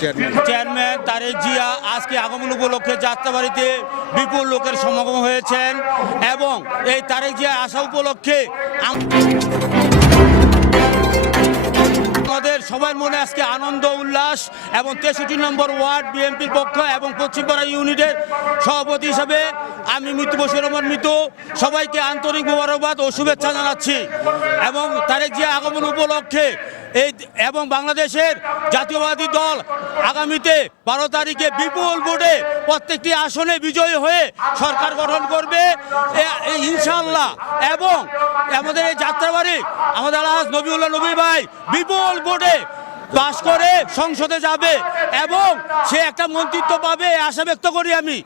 Chairman Tarique Zia আজকে আগমন উপলক্ষে যাত্রাবাড়িতে বিপুল লোকের সমাগম হয়েছেন এবং এই তারেক জিয়া আসা উপলক্ষে আমাদের সবার মনে আজকে আনন্দ উল্লাস এবং 63 নম্বর ওয়ার্ড বিএনপির পক্ষ এবং পশ্চিমপাড়া ইউনিটের সভাপতি হিসাবে আমি মিতু বশির রহমান মিতু সবাইকে আন্তরিক মোবারকবাদ ও শুভেচ্ছা জানাচ্ছি এবং তারেক জিয়া আগমন উপলক্ষে এবং বাংলাদেশের জাতীয়বাদী দল আগামীতে 12 তারিখে বিপুল ভোটে প্রত্যেকটি আসনে বিজয়ী হয়ে সরকার গঠন করবে ইনশাআল্লাহ এবং আমাদের এই যাত্রাবাড়ি আমাদের আলহাজ নবীউল্লাহ নবী ভাই বিপুল ভোটে পাশ করে সংসদে যাবে এবং সে একটা মন্ত্রিত্ব পাবে আশা ব্যক্ত করি আমি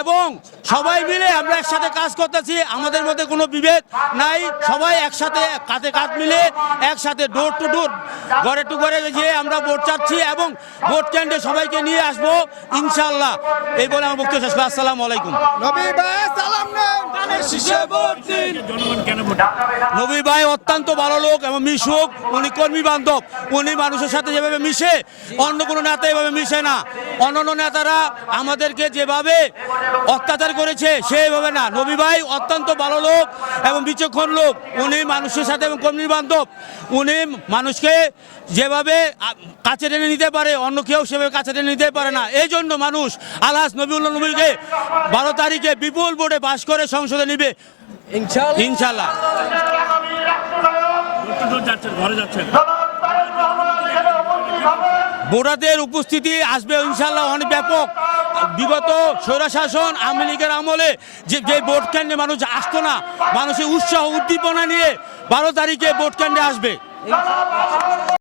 এবং সবাই মিলে আমরা একসাথে কাজ করতেছি আমাদের মধ্যে কোনো বিভেদ নাই সবাই একসাথে কাঁধে কাঁধ মিলে একসাথে ডোর টু ডোর ঘরে টু ঘরে গিয়ে আমরা ভোট চাচ্ছি এবং ভোট কেন্দ্রে সবাইকে নিয়ে আসবো ইনশাআল্লাহ এই বলে আমার বক্তব্য শেষ করছি। আসসালামু আলাইকুম। নবী ভাই অত্যন্ত ভালো লোক এবং মিশুক উনি কর্মী বান্ধব উনি মানুষের সাথে যেভাবে মিশে অন্য কোনো নেতা এভাবে মিশে না অন্যান্য নেতারা আমাদেরকে যেভাবে অত্যাচার করেছে সেইভাবে না নবী ভাই অত্যন্ত ভালো লোক এবং বিচক্ষণ লোক উনি মানুষের সাথে এবং কর্মী বান্ধব উনি মানুষকে যেভাবে কাছে টেনে নিতে পারে অন্য কেউ সেভাবে কাছে টেনে নিতে পারে না এই জন্য মানুষ আলহাজ নবীউল্লাহ নবীকে 12 তারিখে বিপুল ভোটে পাশ করে সংসদে নিবে ইনশাআল্লাহ। ভোটারদের উপস্থিতি আসবে ইনশাআল্লাহ অনেক ব্যাপক বিগত স্বৈরশাসন আওয়ামী লীগের আমলে যে ভোট কেন্দ্রে মানুষ আসতো না মানুষের উৎসাহ উদ্দীপনা নিয়ে 12 তারিখে ভোট কেন্দ্রে আসবে।